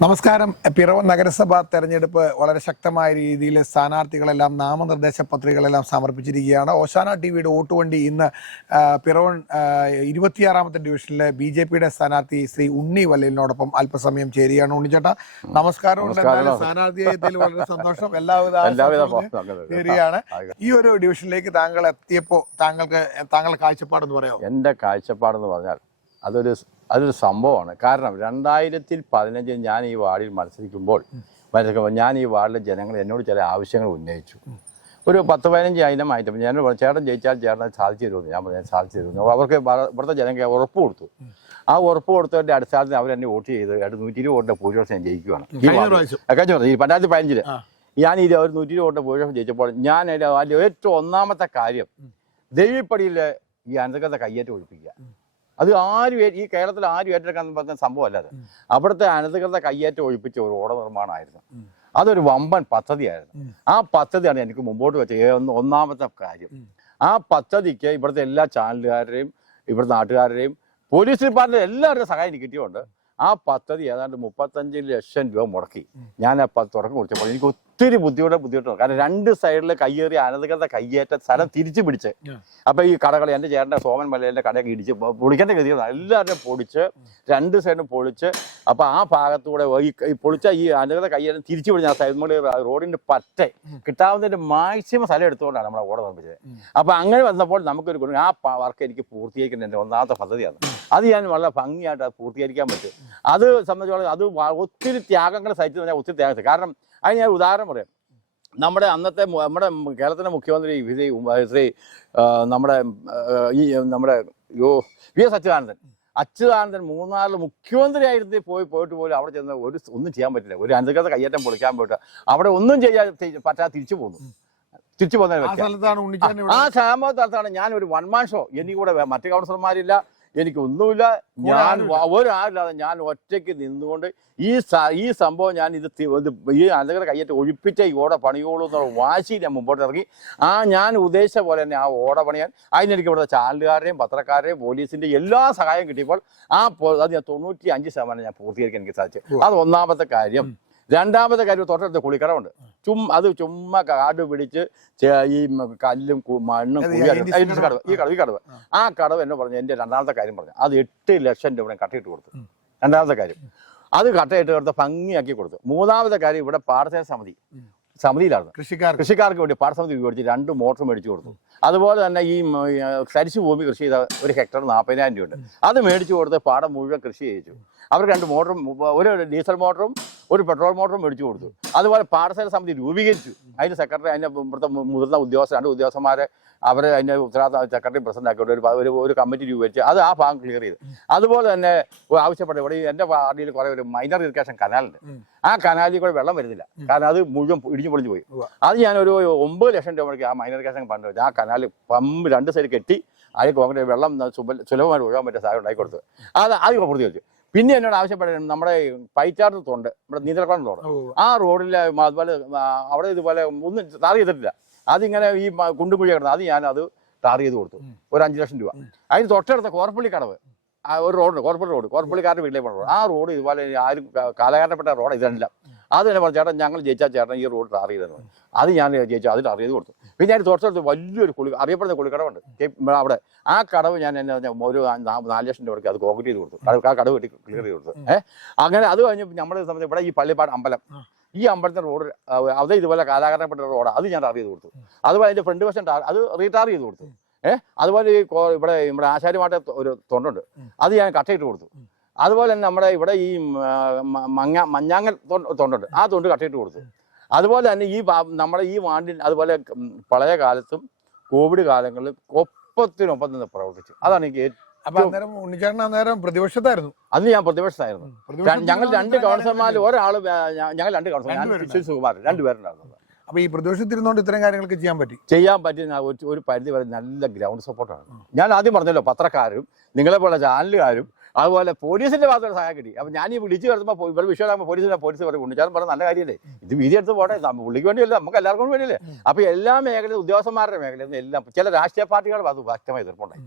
നമസ്കാരം. പിറവം നഗരസഭാ തെരഞ്ഞെടുപ്പ് വളരെ ശക്തമായ രീതിയിൽ സ്ഥാനാർത്ഥികളെല്ലാം നാമനിർദ്ദേശ പത്രികകളെല്ലാം സമർപ്പിച്ചിരിക്കുകയാണ്. ഓശാന ടിവിയുടെ വോട്ടുവണ്ടി ഇന്ന് പിറവം 26ാമത്തെ ഡിവിഷനിലെ BJPയുടെ സ്ഥാനാർത്ഥി ശ്രീ ഉണ്ണി വല്ലലിനോടൊപ്പം അല്പസമയം ചേരുകയാണ്. ഉണ്ണിച്ചേട്ടാ നമസ്കാരം. സ്ഥാനാർത്ഥിയായതിൽ വളരെ സന്തോഷം. എല്ലാവിധ ചേരുകയാണ്. ഈ ഒരു ഡിവിഷനിലേക്ക് താങ്കൾ എത്തിയപ്പോൾ താങ്കളുടെ കാഴ്ചപ്പാടെന്ന് പറയാമോ? എൻ്റെ കാഴ്ചപ്പാടെന്ന് പറഞ്ഞാൽ അതൊരു സംഭവമാണ്. കാരണം 2015 ഞാൻ ഈ വാർഡിൽ മത്സരിക്കുമ്പോൾ ഞാൻ ഈ വാർഡിലെ ജനങ്ങൾ എന്നോട് ചില ആവശ്യങ്ങൾ ഉന്നയിച്ചു. ഒരു 10-15 ഐറ്റം ഞാൻ ചേട്ടൻ ജയിച്ചാൽ ചേട്ടൻ സാധിച്ചു തരുമെന്ന് ഞാൻ പറഞ്ഞു. സാധിച്ചു തരുന്നു. അവർക്ക് ഇവിടുത്തെ ജനങ്ങൾക്ക് ഉറപ്പ് കൊടുത്തു. ആ ഉറപ്പ് കൊടുത്തതിൻ്റെ അടിസ്ഥാനത്തിൽ അവരെന്നെ വോട്ട് ചെയ്ത് 120 വോട്ടിൻ്റെ ഭൂരിപക്ഷം ഞാൻ ജയിക്കുകയാണ്. കഴിഞ്ഞ 2015 ഞാൻ ഒരു 120 വോട്ടിൻ്റെ ഭൂരിപക്ഷം ജയിച്ചപ്പോൾ ഞാൻ അതിൻ്റെ ഏറ്റവും ഒന്നാമത്തെ കാര്യം ദേവിപ്പടിയിലെ ഈ അനധികൃത കയ്യേറ്റം ഒഴിപ്പിക്കുക. അത് ഈ കേരളത്തിൽ ആരും ഏറ്റെടുക്കാൻ പറ്റുന്ന സംഭവമല്ല. അത് അവിടുത്തെ അനധികൃത കയ്യേറ്റം ഒഴിപ്പിച്ച ഒരു ഓട നിർമ്മാണമായിരുന്നു. അതൊരു വമ്പൻ പദ്ധതിയായിരുന്നു. ആ പദ്ധതിയാണ് എനിക്ക് മുമ്പോട്ട് വെച്ച ഒന്നാമത്തെ കാര്യം. ആ പദ്ധതിക്ക് ഇവിടുത്തെ എല്ലാ ചാനലുകാരുടെയും ഇവിടുത്തെ നാട്ടുകാരുടെയും പോലീസ് ഡിപ്പാർട്ട്മെന്റ് എല്ലാവരുടെയും സഹായം എനിക്ക് കിട്ടിയുണ്ട്. ആ പദ്ധതി ഏതാണ്ട് 35 ലക്ഷം രൂപ മുടക്കി ഞാൻ തുടക്കം കുറിച്ചപ്പോൾ എനിക്ക് ഒത്തിരി ബുദ്ധിമുട്ടുണ്ട്. കാരണം 2 സൈഡിൽ കയ്യേറി അനധികൃത കയ്യേറ്റ സ്ഥലം തിരിച്ചു പിടിച്ച് അപ്പൊ ഈ കടകൾ എൻ്റെ ചേട്ടൻ്റെ സോമൻ മലയിലെ കടയൊക്കെ ഇടിച്ച് പൊളിക്കേണ്ട ഗതിയാണ്. എല്ലാവരുടെയും പൊളിച്ച് 2 സൈഡും പൊളിച്ച് അപ്പൊ ആ ഭാഗത്തൂടെ ഈ പൊളിച്ച ഈ അനധികൃത കയ്യേറ്റം തിരിച്ചു പിടിച്ച ആ സൈഡ് റോഡിന്റെ പറ്റ കിട്ടാവുന്നതിന്റെ മാക്സിമം സ്ഥലം എടുത്തുകൊണ്ടാണ് നമ്മളെ ഓട നിർമ്മിച്ചത്. അപ്പൊ അങ്ങനെ വന്നപ്പോൾ നമുക്കൊരു ആ വർക്ക് എനിക്ക് പൂർത്തീകരിക്കുന്ന എൻ്റെ ഒന്നാമത്തെ പദ്ധതിയാണ്. അത് ഞാൻ വളരെ ഭംഗിയായിട്ട് അത് പൂർത്തീകരിക്കാൻ പറ്റും. അത് സംബന്ധിച്ചോളം അത് ഒത്തിരി ത്യാഗങ്ങൾ സഹിച്ചു പറഞ്ഞാൽ ഒത്തിരി ത്യാഗം. കാരണം അതിന് ഞാൻ ഉദാഹരണം പറയാം. നമ്മുടെ കേരളത്തിൻ്റെ മുഖ്യമന്ത്രി ശ്രീ നമ്മുടെ വി എസ് അച്യുതാനന്ദൻ മൂന്നാറിൽ മുഖ്യമന്ത്രിയായിട്ട് പോയിട്ട് പോലും അവിടെ ചെന്ന് ഒന്നും ചെയ്യാൻ പറ്റില്ല. ഒരു അനധികൃത കയ്യേറ്റം പൊളിക്കാൻ പോയിട്ട് അവിടെ ഒന്നും ചെയ്യാൻ പറ്റാതെ തിരിച്ചു പോകുന്ന ആ സ്ഥലത്താണ് ഞാൻ ഒരു വൺമാൻ ഷോ. എനിക്ക് കൂടെ മറ്റു കൗൺസിലർമാരില്ല, എനിക്കൊന്നുമില്ല. ഞാൻ ഒരാളില്ലാതെ ഞാൻ ഒറ്റയ്ക്ക് നിന്നുകൊണ്ട് ഈ സംഭവം ഞാൻ ഈ അനധികൃത കയ്യേറ്റം ഒഴിപ്പിച്ച ഈ ഓട പണിയോളൂ എന്നുള്ള വാശിയിൽ ഞാൻ മുമ്പോട്ട് ഇറങ്ങി. ഞാൻ ഉദ്ദേശിച്ച പോലെ തന്നെ ആ ഓട പണിയാൻ അതിനെനിക്ക് ഇവിടുത്തെ ചാനലുകാരുടെയും പത്രക്കാരുടെയും പോലീസിന്റെ എല്ലാ സഹായം കിട്ടിയപ്പോൾ അത് ഞാൻ 95% ഞാൻ പൂർത്തീകരിക്കാൻ എനിക്ക് സാധിച്ചു. അത് ഒന്നാമത്തെ കാര്യം. രണ്ടാമത്തെ കാര്യം തൊട്ടടുത്ത് കുളിക്കടവുണ്ട്. ചുമ്മാ കാട് പിടിച്ച് ഈ കല്ലും മണ്ണും ഈ കടവ് ആ കടവ് എന്നെ പറഞ്ഞു. എൻ്റെ രണ്ടാമത്തെ കാര്യം പറഞ്ഞു അത് 8 ലക്ഷം രൂപ കട്ടയിട്ട് കൊടുത്തു. രണ്ടാമത്തെ കാര്യം അത് കട്ടയിട്ട് കൊടുത്ത് ഭംഗിയാക്കി കൊടുത്തു. മൂന്നാമത്തെ കാര്യം ഇവിടെ പാടശേഖര സമിതിയിലായിരുന്നു കൃഷിക്കാർക്ക് വേണ്ടി പാടസമിതി മേടിച്ച് 2 മോട്ടർ മേടിച്ചു കൊടുത്തു. അതുപോലെ തന്നെ ഈ തരിശു ഭൂമി കൃഷി ചെയ്ത 1 ഹെക്ടർ 40,000 രൂപയുണ്ട്. അത് മേടിച്ചു കൊടുത്ത് പാടം മുഴുവൻ കൃഷി ചെയ്യിച്ചു. അവർക്ക് 2 മോട്ടറും ഒരു ഡീസൽ മോട്ടറും ഒരു പെട്രോൾ മോട്ടറും മേടിച്ചു കൊടുത്തു. അതുപോലെ പാടശേഖര സമിതി രൂപീകരിച്ചു. അതിൻ്റെ സെക്രട്ടറി അതിൻ്റെ ഇവിടുത്തെ മുതിർന്ന 2 ഉദ്യോഗസ്ഥന്മാരെ അവരെ അതിൻ്റെ ഉത്തരവാദിത്ത സെക്രട്ടറി പ്രസിഡന്റ് ആക്കിയിട്ട് ഒരു കമ്മിറ്റി രൂപീകരിച്ച് അത് ആ ഭാഗം ക്ലിയർ ചെയ്ത്. അതുപോലെ തന്നെ ആവശ്യപ്പെട്ട ഇവിടെ എൻ്റെ വാർഡിൽ കുറേ ഒരു മൈനർ ഇറിഗേഷൻ കനാലുണ്ട്. ആ കനാലിൽ കൂടെ വെള്ളം വരുന്നില്ല. കാരണം അത് മുഴുവൻ ഇടിഞ്ഞു പൊളിഞ്ഞു പോയി. അത് ഞാനൊരു 9 ലക്ഷം രൂപ മുടക്കി ആ മൈനർ ഇറിഗേഷൻ ഫണ്ട് വെച്ച് ആ കനാല് പമ്പ് 2 സൈഡ് കെട്ടി അതിൽ കോൺക്രീറ്റ് വെള്ളം സുലഭമായിട്ട് ഒഴുകാൻ പറ്റിയ സാധനം ഉണ്ടാക്കി കൊടുത്തു. അത് പൂർത്തീകരിച്ചു. പിന്നെ എന്നോട് ആവശ്യപ്പെട്ടത് നമ്മുടെ പൈറ്റാറ് തോണ്ട് നമ്മുടെ നീന്തൽക്കുളം റോഡ് ആ റോഡിൽ അതുപോലെ അവിടെ ഇതുപോലെ ഒന്നും ടാർ ചെയ്തിട്ടില്ല. അതിങ്ങനെ ഈ കുണ്ടും കുഴി കിടന്നത് അത് ടാർ ചെയ്ത് കൊടുത്തു. ഒരു 5 ലക്ഷം രൂപ. അതിന് തൊട്ടടുത്ത കോർപ്പള്ളി കടവ് ഒരു റോഡ് കോർപ്പള്ളിക്കാരുടെ വീട്ടിലേക്ക് പോകണം. ആ റോഡ് ഇതുപോലെ ആരും കാലഘട്ടപ്പെട്ട റോഡ് ഇതല്ല. അത് തന്നെ പറഞ്ഞു ചേട്ടൻ ഞങ്ങൾ ജയിച്ചാൽ ചേട്ടൻ ഈ റോഡ് ടാർ ചെയ്തെന്ന് പറഞ്ഞു. അത് ഞാൻ ജയിച്ചു അത് ടാർ ചെയ്ത് കൊടുത്തു. പിന്നെ അതിന് തൊട്ടടുത്ത് വലിയൊരു അറിയപ്പെടുന്ന കുളിക്കടവുണ്ട് അവിടെ. ആ കടവ് ഞാൻ ഒരു 4 ലക്ഷം രൂപയ്ക്ക് അത് കോൺക്രീറ്റ് ചെയ്ത് കൊടുത്തു. ആ കടവ് വെട്ടി ക്ലിയർ ചെയ്ത് കൊടുത്തു. അങ്ങനെ അത് കഴിഞ്ഞ് നമ്മളെ സംബന്ധിച്ച് ഇവിടെ ഈ പള്ളിപ്പാട് അമ്പലം ഈ അമ്പലത്തിന്റെ റോഡ് അത് ഇതുപോലെ കാലഘട്ടപ്പെട്ട റോഡ് അത് ഞാൻ ടാർ ചെയ്ത് കൊടുത്തു. അതുപോലെ അതിന്റെ ഫ്രണ്ട് വശം അത് റീടാർ ചെയ്ത് കൊടുത്തു. അതുപോലെ ഈ ഇവിടെ നമ്മുടെ ആശാരിമാട്ടെ ഒരു തൊണ്ടുണ്ട് അത് ഞാൻ കട്ടയിട്ട് കൊടുത്തു. അതുപോലെ തന്നെ നമ്മുടെ ഇവിടെ ഈ മഞ്ഞാങ്ങൽ തൊണ്ടുണ്ട് ആ തൊണ്ട് കട്ടയിട്ട് കൊടുത്തു. അതുപോലെ തന്നെ നമ്മുടെ ഈ വാർഡിൽ അതുപോലെ പഴയ കാലത്തും കോവിഡ് കാലങ്ങളിൽ ഒപ്പത്തിനൊപ്പം നിന്ന് പ്രവർത്തിച്ചു. അതാണ് എനിക്ക് പ്രതിപക്ഷത്തായിരുന്നു. അന്ന് ഞാൻ പ്രതിപക്ഷത്തായിരുന്നു. ഞങ്ങൾ 2 കൗൺസിലർമാർ ഒരാൾ ഞങ്ങൾ 2 കൗൺസിലർ സുകുമാരൻ 2 പേരുണ്ടായിരുന്നു. അപ്പൊ ഈ പ്രതിപക്ഷത്തിരുന്നോണ്ട് ഇത്തരം കാര്യങ്ങളൊക്കെ ചെയ്യാൻ പറ്റിയ ഒരു പരിധി വരെ നല്ല ഗ്രൗണ്ട് സപ്പോർട്ടാണ്. ഞാൻ ആദ്യം പറഞ്ഞല്ലോ പത്രക്കാരും നിങ്ങളെ പോലെ ചാനലുകാരും അതുപോലെ പോലീസിന്റെ ഭാഗത്തോടെ സഹായം കിട്ടി. അപ്പൊ ഞാൻ ഈ വിളിച്ചു വരുമ്പോൾ ഇവിടെ വിഷയമാകുമ്പോൾ പോലീസ് പറയും ഉണ്ണിച്ചാലും പറഞ്ഞ നല്ല കാര്യമല്ലേ, ഇത് വീതി എടുത്ത് പോട്ടെ, പുള്ളിക്ക് വേണ്ടിയല്ല നമുക്ക് എല്ലാവർക്കും വേണ്ടിയല്ലേ. അപ്പൊ എല്ലാ മേഖലയും ഉദ്യോഗസ്ഥന്മാരുടെ മേഖലയിൽ എല്ലാം ചില രാഷ്ട്രീയ പാർട്ടികൾ അത് വ്യക്തമായി എതിർപ്പുണ്ടായി.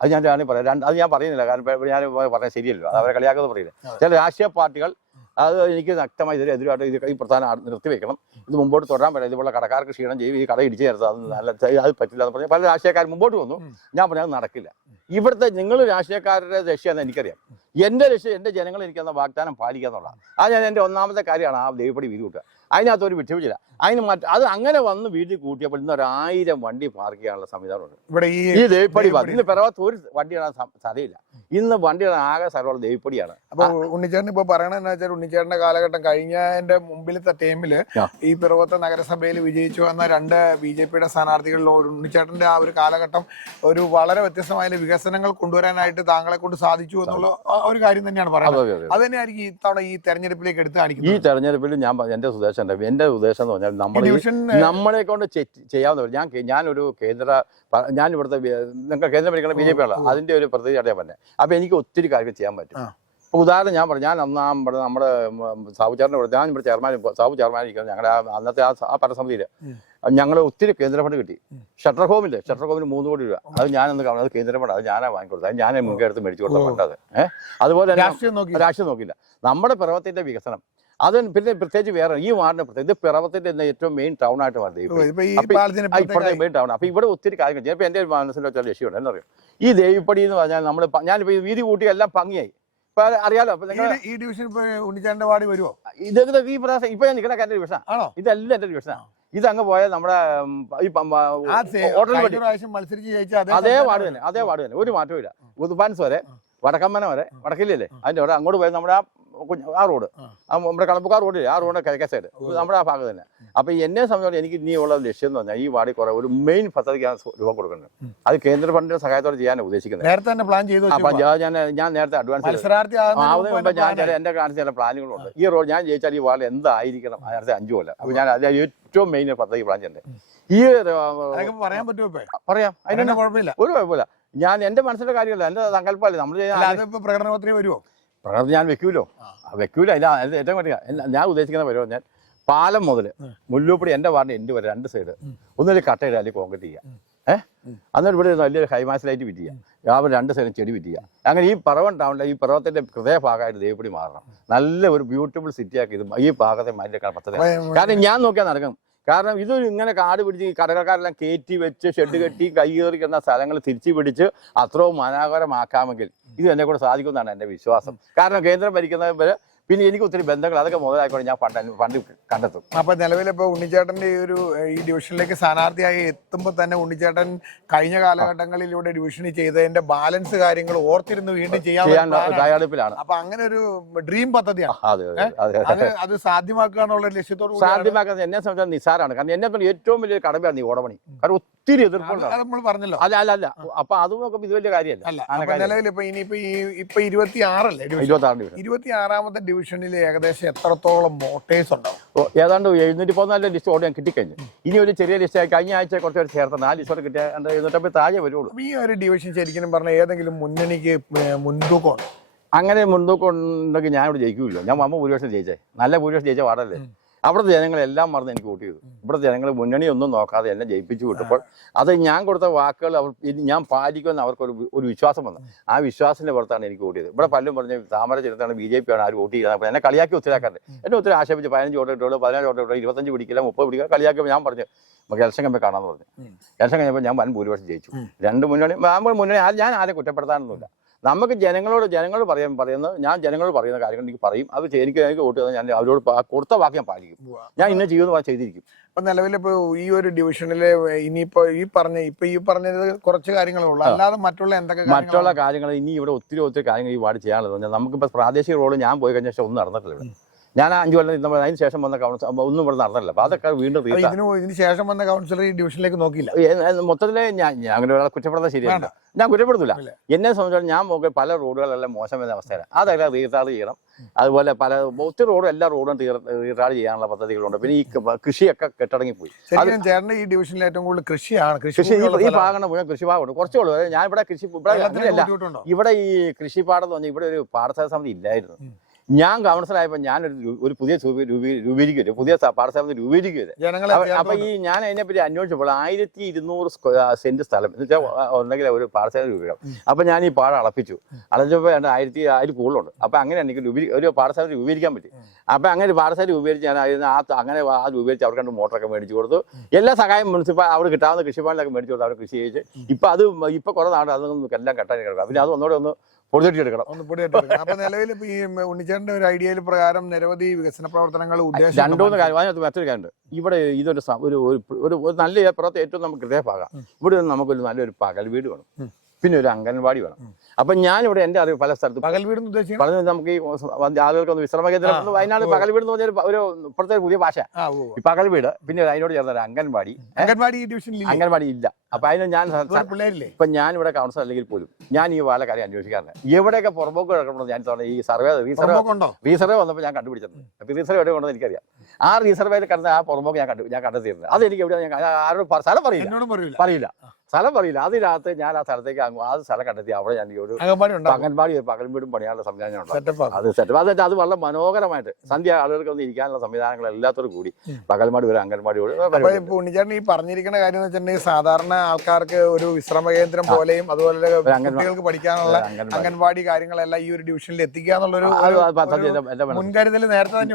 അത് ഞാൻ പറയാം. അത് ഞാൻ പറയുന്നില്ല, കാരണം ഞാൻ പറയാൻ ശരിയല്ലോ, അത് അവരെ കളിയാക്കുന്നത് പറയില്ല. ചില രാഷ്ട്രീയ പാർട്ടികൾ അത് എനിക്ക് വ്യക്തമായി എതിരായിട്ട് ഇത് ഈ പ്രധാന നിർത്തിവെക്കണം, ഇത് മുമ്പോട്ട് തുടരാൻ പറ്റില്ല, ഇതുപോലെ കടക്കാർക്ക് ക്ഷീണം ചെയ്യും, ഈ കട ഇടിച്ചു ചേർത്ത് അത് നല്ല അത് പറ്റില്ല എന്ന് പറഞ്ഞാൽ പല രാഷ്ട്രീയക്കാർ മുമ്പോട്ട് വന്നു. ഞാൻ പറഞ്ഞാൽ അത് നടക്കില്ല. ഇവിടുത്തെ നിങ്ങൾ രാഷ്ട്രീയക്കാരുടെ ലക്ഷ്യമെന്ന് എനിക്കറിയാം. എൻ്റെ ലക്ഷ്യം എൻ്റെ ജനങ്ങൾ എനിക്കെന്ന വാഗ്ദാനം പാലിക്കുക എന്നുള്ളതാണ്. അത് ഞാൻ എൻ്റെ ഒന്നാമത്തെ കാര്യമാണ് ആ ദേവിപ്പടി വീതി കൂട്ടുക. അതിനകത്തൊരു വിട്ടുവീഴ്ചയില്ല. അതിന് അത് അങ്ങനെ വന്ന് വീട്ടിൽ കൂട്ടിയപ്പോൾ ഇന്ന് 1000 വണ്ടി പാർക്ക് ചെയ്യാനുള്ള സംവിധാനമുണ്ട് ഇവിടെ ഈ ദേവിപ്പടി. ഇന്ന് പിറവത്ത് ഒരു വണ്ടി ഇടാൻ സ്ഥലമില്ല. ഇന്ന് വണ്ടിയുടെ ആകെ സ്ഥലമുള്ള ദേവിപ്പടിയാണ്. അപ്പൊ ഉണ്ണിച്ചേട്ടൻ ഇപ്പൊ പറയണെന്ന് വെച്ചാൽ ഉണ്ണിച്ചേട്ടന്റെ കാലഘട്ടം കഴിഞ്ഞതിന്റെ മുമ്പിലത്തെ ടൈമില് ഈ പിറവത്തെ നഗരസഭയിൽ വിജയിച്ചു വന്ന 2 BJP സ്ഥാനാർത്ഥികളിൽ ഉണ്ണിച്ചേട്ടന്റെ ആ ഒരു കാലഘട്ടം ഒരു വളരെ വ്യത്യസ്തമായ വികസനങ്ങൾ കൊണ്ടുവരാനായിട്ട് താങ്കളെ കൊണ്ട് സാധിച്ചു എന്നുള്ള ഒരു കാര്യം തന്നെയാണ് പറയുന്നത്. അത് തന്നെയായിരിക്കും ഇത്തവണ ഈ തെരഞ്ഞെടുപ്പിലേക്ക് എടുത്ത് കാണിക്കുന്നത്. ഈ തെരഞ്ഞെടുപ്പിൽ എന്റെ ഉദ്ദേശം എന്ന് പറഞ്ഞാൽ നമ്മളെ കൊണ്ട് ചെയ്യാവുന്ന ഞാനൊരു ഞാൻ ഇവിടുത്തെ നിങ്ങൾക്ക് കേന്ദ്രം ഭരിക്കുന്ന BJP ആണ്, അതിന്റെ ഒരു പ്രതിനിധിയായിട്ട് പറഞ്ഞത്. അപ്പൊ എനിക്ക് ഒത്തിരി കാര്യങ്ങൾ ചെയ്യാൻ പറ്റും. ഇപ്പൊ ഉദാഹരണം ഞാൻ പറഞ്ഞു, ഞാൻ നമ്മുടെ സാബുചാറിന്റെ ഞാൻ ഇവിടെ സാബു ചെയർമാൻ ഇരിക്കുന്നത് ഞങ്ങളുടെ അന്നത്തെ ആ ഭരണസമിതിയില് ഞങ്ങൾ ഒത്തിരി കേന്ദ്ര ഫണ്ട് കിട്ടി. ഷട്ടർ ഹോമിന് 3 കോടി രൂപ അത് ഞാനൊന്ന് കാണുന്നത് കേന്ദ്ര ഫണ്ട്, അത് ഞാനാ വാങ്ങിക്കൊടുത്തത്, അത് ഞാൻ മുൻകൈ എടുത്ത് മേടിച്ചു കൊടുത്ത ഫണ്ട്. അത് അതുപോലെ രാഷ്ട്രീയം നോക്കില്ല. നമ്മുടെ പിറവത്തിന്റെ വികസനം അത് പിന്നെ പ്രത്യേകിച്ച് വേറെ ഈ വാർഡിനെ പ്രത്യേകിച്ച് പിറവത്തിന്റെ ഏറ്റവും മെയിൻ ടൗൺ ആയിട്ട് മാറി ഇപ്പോഴത്തെ മെയിൻ ടൗൺ. അപ്പൊ ഇവിടെ ഒത്തിരി കാര്യങ്ങൾ ചിലപ്പോൾ എന്റെ മനസ്സിൽ വെച്ചാൽ ലക്ഷ്യമുണ്ട്. എന്നറിയാം, ഈ ദേവിപ്പടി എന്ന് പറഞ്ഞാൽ ഞാനിപ്പോ വീതി കൂട്ടി എല്ലാം ഭംഗിയായി. ഇപ്പൊ അറിയാലോ, ഈ ഡിവിഷൻ ഉണ്ണിച്ചാന്റെ വാർഡ് വരുമോ? ഈ പ്രാവശ്യം ഇപ്പൊ ഞാൻ നിൽക്കുന്ന എന്റെ ഡിവിഷനാണ്, ഇതെല്ലാം എന്റെ ഡിവിഷനാണ്. ഇതങ്ങ് പോയാൽ നമ്മുടെ അതേ വാർഡ് തന്നെ ഒരു മാറ്റവും ഇല്ല. ഉദ്പാൻസ് വരെ വടക്കമ്മന വരെ വടക്കില്ലേ അതിന്റെ അവിടെ അങ്ങോട്ട് പോയാൽ നമ്മുടെ ആ റോഡ് നമ്മുടെ കളമ്പുക്കാർ റോഡില്ലേ, ആ റോഡിന്റെ കിഴക്കേ സൈഡ് നമ്മുടെ ആ ഭാഗത്ത് തന്നെ. അപ്പൊ എന്നെ സംബന്ധിച്ചോളം എനിക്ക് ഇനിയുള്ള ലക്ഷ്യം എന്ന് പറഞ്ഞാൽ ഈ വാർഡിൽ കുറെ ഒരു മെയിൻ പദ്ധതിക്ക് രൂപം കൊടുക്കുന്നുണ്ട്. അത് കേന്ദ്ര ഫണ്ടിന്റെ സഹായത്തോടെ ചെയ്യാനാണ് ഉദ്ദേശിക്കുന്നത്. അപ്പൊ ഞാൻ നേരത്തെ അഡ്വാൻസ് മുമ്പ് ഞാൻ എന്റെ കാണിച്ച ചില പ്ലാനുകളുണ്ട്. ഈ റോഡ് ഞാൻ ജയിച്ചാൽ ഈ വാർഡ് എന്തായിരിക്കണം നേരത്തെ 5 കൊല്ലം. അപ്പൊ ഞാൻ അതിൽ ഏറ്റവും മെയിൻ പദ്ധതി പ്ലാൻ ചെയ്യണ്ടേ ഈ പറയാൻ പറ്റുമോ? പറയാം, അതിനൊന്നും കുഴപ്പമില്ല, ഒരു കുഴപ്പമില്ല. ഞാൻ എന്റെ മനസ്സിന്റെ കാര്യമല്ല, എന്റെ സങ്കല്പമല്ലേ. നമ്മൾ പ്രകടനപത്രിക വരുമോ? പ്രകടനം ഞാൻ വെക്കൂല. ഇല്ല ഏറ്റവും പറ്റുക ഞാൻ ഉദ്ദേശിക്കുന്ന പരിപാടി ഞാൻ പാലം മുതൽ മുല്ലൂപ്പടി എന്റെ വാർഡിന് എൻ്റെ വരെ 2 സൈഡ് ഒന്നൊരു കട്ടയിടുക, അല്ലെങ്കിൽ കോൺക്രീറ്റ് ചെയ്യുക. അന്നേരം ഇവിടെ വലിയൊരു ഹൈമാസ് ലൈറ്റ് ഫിറ്റ് ചെയ്യുക, രാവിലെ 2 സൈഡും ചെടി ഫിറ്റ് ചെയ്യുക. അങ്ങനെ ഈ പിറവം ടൗണിലെ ഈ പിറവത്തിന്റെ ഹൃദയഭാഗമായിട്ട് ദേവിപ്പടി മാറണം. നല്ല ഒരു ബ്യൂട്ടിഫുൾ സിറ്റിയാക്കി ഇത് ഈ ഭാഗത്തെ മാറ്റിയേക്കാൻ പദ്ധതി. കാരണം ഞാൻ നോക്കിയാൽ നടക്കും. കാരണം ഇതൊരു ഇങ്ങനെ കാട് പിടിച്ച് കടകക്കാരെല്ലാം കയറ്റി വെച്ച് ഷെഡ് കെട്ടി കൈകേറിക്കുന്ന സ്ഥലങ്ങൾ തിരിച്ചു പിടിച്ച് അത്രയും മനോഹരമാക്കാമെങ്കിൽ ഇത് എന്നെ കൂടെ സാധിക്കുമെന്നാണ് എൻ്റെ വിശ്വാസം. കാരണം കേന്ദ്രം ഭരിക്കുന്നവര് പിന്നെ എനിക്ക് ഒത്തിരി ബന്ധങ്ങൾ അതൊക്കെ മുതലായിക്കോട്ടെ ഞാൻ ഫണ്ട് കണ്ടെത്തും. അപ്പൊ നിലവിലിപ്പോ ഉണ്ണിച്ചേട്ടന്റെ ഈ ഡിവിഷനിലേക്ക് സ്ഥാനാർത്ഥിയായി എത്തുമ്പോൾ തന്നെ ഉണ്ണിച്ചേട്ടൻ കഴിഞ്ഞ കാലഘട്ടങ്ങളിലൂടെ ഡിവിഷനിൽ ചെയ്തതിന്റെ ബാലൻസ് കാര്യങ്ങൾ ഓർത്തിരുന്ന് വീണ്ടും ചെയ്യാൻ തയ്യാറെടുപ്പിലാണ്. അപ്പൊ അങ്ങനെ ഒരു ഡ്രീം പദ്ധതിയാണ്. അത് സാധ്യമാക്കുക എന്നുള്ള ലക്ഷ്യത്തോട് സാധ്യമാക്കാൻ എന്നെ സംബന്ധിച്ചാൽ നിസ്സാരമാണ്. കാരണം എന്നെ ഏറ്റവും വലിയൊരു കടമയാണ് ഈ ഓടമണി. കാരണം ഒത്തിരി എതിർപ്പുണ്ട്, നമ്മൾ പറഞ്ഞല്ലോ. അല്ല അപ്പൊ അത് നോക്കുമ്പോൾ ഇത് വലിയ കാര്യമല്ല. നിലവിൽ ഇപ്പൊ 26 26ാമത്തെ ഡിവിഷനിൽ ഏകദേശം എത്രത്തോളം വോട്ടേഴ്സ് ഉണ്ടാവും? ഏതാണ്ട് 714 ലിസ്റ്റ് ഓടി ഞാൻ കിട്ടിക്കഴിഞ്ഞു. ഇനി ഒരു ചെറിയ ലിസ്റ്റ് കഴിഞ്ഞ ആഴ്ച കുറച്ച് ചേർത്ത് 4 ലിസ്റ്റോടെ കിട്ടിയ 750 താഴെ വരുള്ളൂ. ഈ ഒരു ഡിവിഷൻ ശരിക്കും പറഞ്ഞാൽ ഏതെങ്കിലും മുന്നണിക്ക് മുൻതൂക്കമാണ്? അങ്ങനെ മുൻതൂക്കം ഉണ്ടെങ്കിൽ ഞാൻ ഇവിടെ ജയിക്കൂല്ലോ. ഞാൻ ഭൂരിപക്ഷം ജയിച്ചേ, നല്ല ഭൂരിപക്ഷം ജയിച്ച വാർഡല്ലേ. അവിടുത്തെ ജനങ്ങളെല്ലാം മറന്ന് എനിക്ക് വോട്ട് ചെയ്തു. ഇവിടുത്തെ ജനങ്ങൾ മുന്നണിയൊന്നും നോക്കാതെ എന്നെ ജയിപ്പിച്ചു വിട്ടപ്പോൾ അത് ഞാൻ കൊടുത്ത വാക്കുകൾ ഞാൻ പാലിക്കുമെന്ന് അവർക്കൊരു വിശ്വാസം വന്നു. ആ വിശ്വാസത്തിന്റെ പുറത്താണ് എനിക്ക് വോട്ട് ചെയ്തത്. ഇവിടെ പലരും പറഞ്ഞ് താമര ചിരത്താണ് BJP ആണ് ആര് വോട്ട് ചെയ്യുന്നത്. എന്നെ കളിയാക്കി ഒത്തിരിയാക്കാറുണ്ട്. എന്നെ ഒത്തിരി ആക്ഷേപിച്ച് 15 വോട്ട് ഇട്ടുള്ളൂ, 14 വോട്ട് ഇട്ടുള്ളൂ, 25 പിടിക്കില്ല, 30 പിടിക്കുക കളിയാക്കിയപ്പോൾ ഞാൻ പറഞ്ഞു ഇലക്ഷൻ കമ്പി കാണാമെന്ന് പറഞ്ഞു. ഇലക്ഷൻ കഴിഞ്ഞപ്പോൾ ഞാൻ വൻ ഭൂരിപക്ഷം ജയിച്ചു. 2 മുന്നണി ഞാൻ ആരെ കുറ്റപ്പെടുത്താനൊന്നുമില്ല. നമുക്ക് ജനങ്ങളോട് പറയുന്നത് ഞാൻ ജനങ്ങളോട് പറയുന്ന കാര്യങ്ങൾ എനിക്ക് പറയും. അത് എനിക്ക് വോട്ട് ചെയ്താൽ ഞാൻ അവരോട് കൊടുത്ത വാക്ക് ഞാൻ പാലിക്കും. ഞാൻ ഇന്ന് ചെയ്യുന്ന ചെയ്തിരിക്കും. അപ്പൊ നിലവിലിപ്പോ ഈ ഒരു ഡിവിഷനിലെ ഇനിയിപ്പോ ഈ പറഞ്ഞത് കുറച്ച് കാര്യങ്ങളേ ഉള്ളൂ. അല്ലാതെ മറ്റുള്ള കാര്യങ്ങൾ ഇനി ഇവിടെ ഒത്തിരി കാര്യങ്ങൾ ഈ വാർഡ് ചെയ്യാനുള്ളത്. നമുക്കിപ്പോ പ്രാദേശിക റോഡ് ഞാൻ പോയി കഴിഞ്ഞ ശേഷം ഒന്നും നടന്നിട്ടില്ല. ഇവിടെ ഞാൻ 5 കൊല്ലം ഇരുന്നപ്പോൾ അതിന് ശേഷം വന്ന കൗൺസിൽ ഒന്നും ഇവിടെ നടന്നില്ല. അപ്പൊ അതൊക്കെ വീണ്ടും ഇതിന് ശേഷം വന്ന കൗൺസിലർ ഈ ഡിവിഷനിലേക്ക് നോക്കിയില്ല. മൊത്തത്തില് ഞാൻ അങ്ങനെ ഒരാളെ കുറ്റപ്പെടുത്താൻ ശരിയല്ല. ഞാൻ കുറ്റപ്പെടുത്തില്ല. എന്നെ സംബന്ധിച്ചാൽ ഞാൻ നോക്കി പല റോഡുകളെല്ലാം മോശമായ അവസ്ഥയാണ്. അതെല്ലാം റീടാർ ചെയ്യണം. അതുപോലെ ഒത്തിരി എല്ലാ റോഡും റീടാർ ചെയ്യാനുള്ള പദ്ധതികളുണ്ട്. പിന്നെ ഈ കൃഷിയൊക്കെ കെട്ടടങ്ങിപ്പോയി. ചേട്ടന്റെ ഈ ഡിവിഷനിൽ ഏറ്റവും കൂടുതൽ കൃഷിയാണ്. ഈ ഭാഗമാണ് മുഴുവൻ കൃഷിഭാഗമുണ്ട്. കുറച്ചുള്ളൂ. ഞാൻ ഇവിടെ ഇവിടെ ഈ കൃഷിപ്പാടം എന്ന് പറഞ്ഞാൽ ഇവിടെ ഒരു പാടശാല സമിതി ഇല്ലായിരുന്നു. ഞാൻ കൗൺസിലറായപ്പോൾ ഒരു പുതിയ രൂപീകരിക്കുക പുതിയ പാഠശാല രൂപീകരിക്കുക. ജനങ്ങളെ അപ്പൊ ഈ ഞാൻ അതിനെപ്പറ്റി അന്വേഷിച്ചപ്പോൾ 1200 സെന്റ് സ്ഥലം എന്ന് വെച്ചാൽ ഉണ്ടെങ്കിൽ ഒരു പാഠശാല രൂപീകരിക്കണം. അപ്പൊ ഞാൻ ഈ പാഠം അളച്ചപ്പോൾ 1000 കൂടുതലുണ്ട്. അപ്പൊ അങ്ങനെ എനിക്ക് ഒരു പാഠശാല രൂപീകരിക്കാൻ പറ്റി. അപ്പൊ അങ്ങനെ ഒരു പാഠശാല രൂപീകരിച്ച് ഞാൻ അങ്ങനെ രൂപീകരിച്ച് അവർക്ക് 2 മോട്ടറൊക്കെ മേടിച്ചു കൊടുത്തു. എല്ലാ സഹായം മുനിസിപ്പൽ അവിടെ കിട്ടാവുന്ന കൃഷിഭവനിലൊക്കെ മേടിച്ചു കൊടുത്തു. അവർ കൃഷി ചെയ്ത് ഇപ്പൊ കുറെ നാട് അതൊന്നും എല്ലാം കെട്ടാൻ കിടക്കും. പിന്നെ അത് ഒന്നുകൂടെ ഒന്ന് പൊടിതെട്ടിയെടുക്കണം. അപ്പൊ നിലവിൽ ഈ ഉണ്ണിച്ചേട്ടന്റെ ഒരു ഐഡിയയിൽ പ്രകാരം നിരവധി വികസന പ്രവർത്തനങ്ങൾ രണ്ടൂന്ന് കാര്യം. അതിനകത്ത് മറ്റൊരു കാര്യമുണ്ട്. ഇവിടെ ഇതൊരു നല്ല പുറത്ത് ഏറ്റവും നമുക്ക് ഹൃദയഭാഗം ഇവിടെ നമുക്കൊരു നല്ലൊരു പകൽ വീട് വേണം, പിന്നെ ഒരു അംഗൻവാടി വേണം. അപ്പൊ ഞാനിവിടെ എന്റെ അറിവ് പല സ്ഥലത്ത് പകൽ വീട് പറഞ്ഞത് നമുക്ക് ഈ ആളുകൾക്ക് ഒന്ന് വിശ്രമ കേന്ദ്രം വയനാട് പകൽ വീട് എന്ന് പറഞ്ഞാൽ ഒരു ഇപ്പോഴത്തെ പുതിയ ഭാഷ. ഈ പകൽ വീട് പിന്നെ അതിനോട് ചേർന്ന ഒരു അംഗൻവാടി ഇല്ല. അപ്പൊ അതിന് ഞാൻ ഇപ്പൊ ഞാനിവിടെ കൗൺസിൽ അല്ലെങ്കിൽ പോലും ഞാൻ ഈ വാല കാര്യം അന്വേഷിക്കാറുണ്ട്. എവിടെയൊക്കെ പുറമ്പോക്ക് കിടക്കണമെന്ന് ഞാൻ ഈ റീസർവേ വന്നപ്പോൾ ഞാൻ കണ്ടുപിടിച്ചിട്ടുണ്ട്. അപ്പൊ റീസർവേ എവിടെ കൊണ്ടെന്ന് എനിക്കറിയാം. ആ റീസർവേയിൽ കിടന്ന ആ പുറമ്പോക്ക് ഞാൻ കണ്ടെത്തിയിരുന്നത്. അത് എനിക്ക് എവിടെ ആരോട് സ്ഥലം പറയില്ല. അതിനകത്ത് ഞാൻ ആ സ്ഥലത്തേക്ക് ആ സ്ഥലം കണ്ടെത്തി അവിടെ ഞാൻ ഈ ഒരു അംഗൻവാടി പകൽ വീടും പണിയാനുള്ള സംവിധാനം അത് വളരെ മനോഹരമായിട്ട് സന്ധ്യ ആളുകൾക്ക് ഒന്ന് ഇരിക്കാനുള്ള സംവിധാനങ്ങൾ എല്ലാത്തോടും കൂടി പകൽമാടി ഒരു അംഗൻവാടി. ഉണ്ണിച്ചേട്ടൻ ഈ പറഞ്ഞിരിക്കുന്ന കാര്യം എന്ന് വെച്ചിട്ടുണ്ടെങ്കിൽ സാധാരണ ആൾക്കാർക്ക് ഒരു വിശ്രമ കേന്ദ്രം പോലെയും അതുപോലെ കുട്ടികൾക്ക് പഠിക്കാനുള്ള അംഗൻവാടി കാര്യങ്ങളെല്ലാം ഈ ഒരു ഡിവിഷനിൽ എത്തിക്കുക എന്നുള്ളൊരു മുൻകരുതൽ നേരത്തെ തന്നെ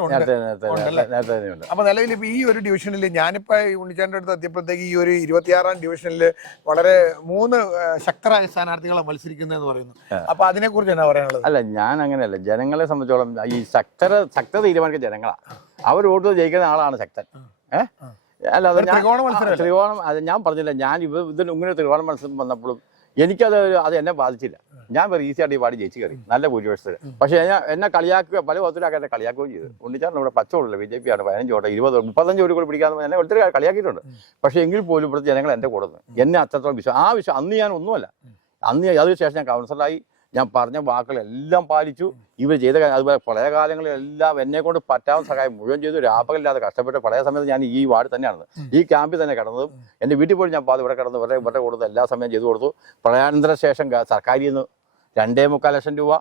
ഉണ്ട്. അപ്പൊ നിലവിൽ ഇപ്പൊ ഈ ഒരു ഡിവിഷനിൽ ഞാനിപ്പോ ഉണ്ണിച്ചേട്ടന്റെ അടുത്ത് എത്തിയപ്പോഴത്തേക്ക് ഈ ഒരു 26ാം ഡിവിഷനിൽ വളരെ 3 ശക്തരായ സ്ഥാനാർത്ഥികളെ മത്സരിക്കുന്നതെന്ന് പറയുന്നു. അപ്പൊ അതിനെ കുറിച്ച് എന്നാ പറയാനുള്ളത്? അല്ല, ഞാൻ അങ്ങനെയല്ല. ജനങ്ങളെ സംബന്ധിച്ചോളം ഈ ശക്തത തീരുമാനിക്കുന്ന ജനങ്ങളാ. അവർ വോട്ട് ജയിക്കുന്ന ആളാണ് ശക്തൻ. അല്ല, ത്രികോണം അത് ഞാൻ പറഞ്ഞില്ല. ഞാൻ ഇതിന് ഇങ്ങനെ ത്രികോണം മത്സരം വന്നപ്പോഴും അത് എന്നെ ബാധിച്ചില്ല. ഞാൻ ഈസിയായിട്ട് ഈ പാടി ജയിച്ചു കയറി നല്ല ഭൂരിപക്ഷത്തിൽ. പക്ഷേ എന്നെ കളിയാക്കുക പല വിധത്തിലൊക്കെ എന്നെ കളിയാക്കുകയും ചെയ്തു. ഉണ്ണിച്ചാറിന് ഇവിടെ പച്ചവോട്ടില്ല, BJP ആണ് 15 വോട്ട് 20 35 വോട്ട് കൂടി പിടിക്കാതെ എന്നെ ഒത്തിരി കളിയാക്കിയിട്ടുണ്ട്. പക്ഷേ എങ്കിൽ പോലും ഇവിടുത്തെ ജനങ്ങൾ എൻ്റെ കൂടെ എന്നെ അത്രത്തോളം വിശ്വാസം അന്ന് ഞാൻ ഒന്നുമല്ല. അതിനുശേഷം ഞാൻ കൗൺസിലറായി. ഞാൻ പറഞ്ഞ വാക്കുകളെല്ലാം പാലിച്ചു. ഇവർ ചെയ്ത അതുപോലെ പഴയ കാലങ്ങളിലെല്ലാം എന്നെ കൊണ്ട് പറ്റാവുന്ന സഹായം മുഴുവൻ ചെയ്തു. രാപകലില്ലാതെ കഷ്ടപ്പെട്ട് പഴയ സമയത്ത് ഞാൻ ഈ വാർഡ് തന്നെയാണ്, ഈ ക്യാമ്പിൽ തന്നെ കിടന്നതും. എൻ്റെ വീട്ടിൽ പോയി ഞാൻ ഇവിടെ കിടന്ന് ഇവരുടെ കൊടുത്ത് എല്ലാ സമയം ചെയ്തു കൊടുത്തു. പ്രളയാനന്തര ശേഷം സർക്കാരിൽ നിന്ന് 2.25 ലക്ഷം രൂപ,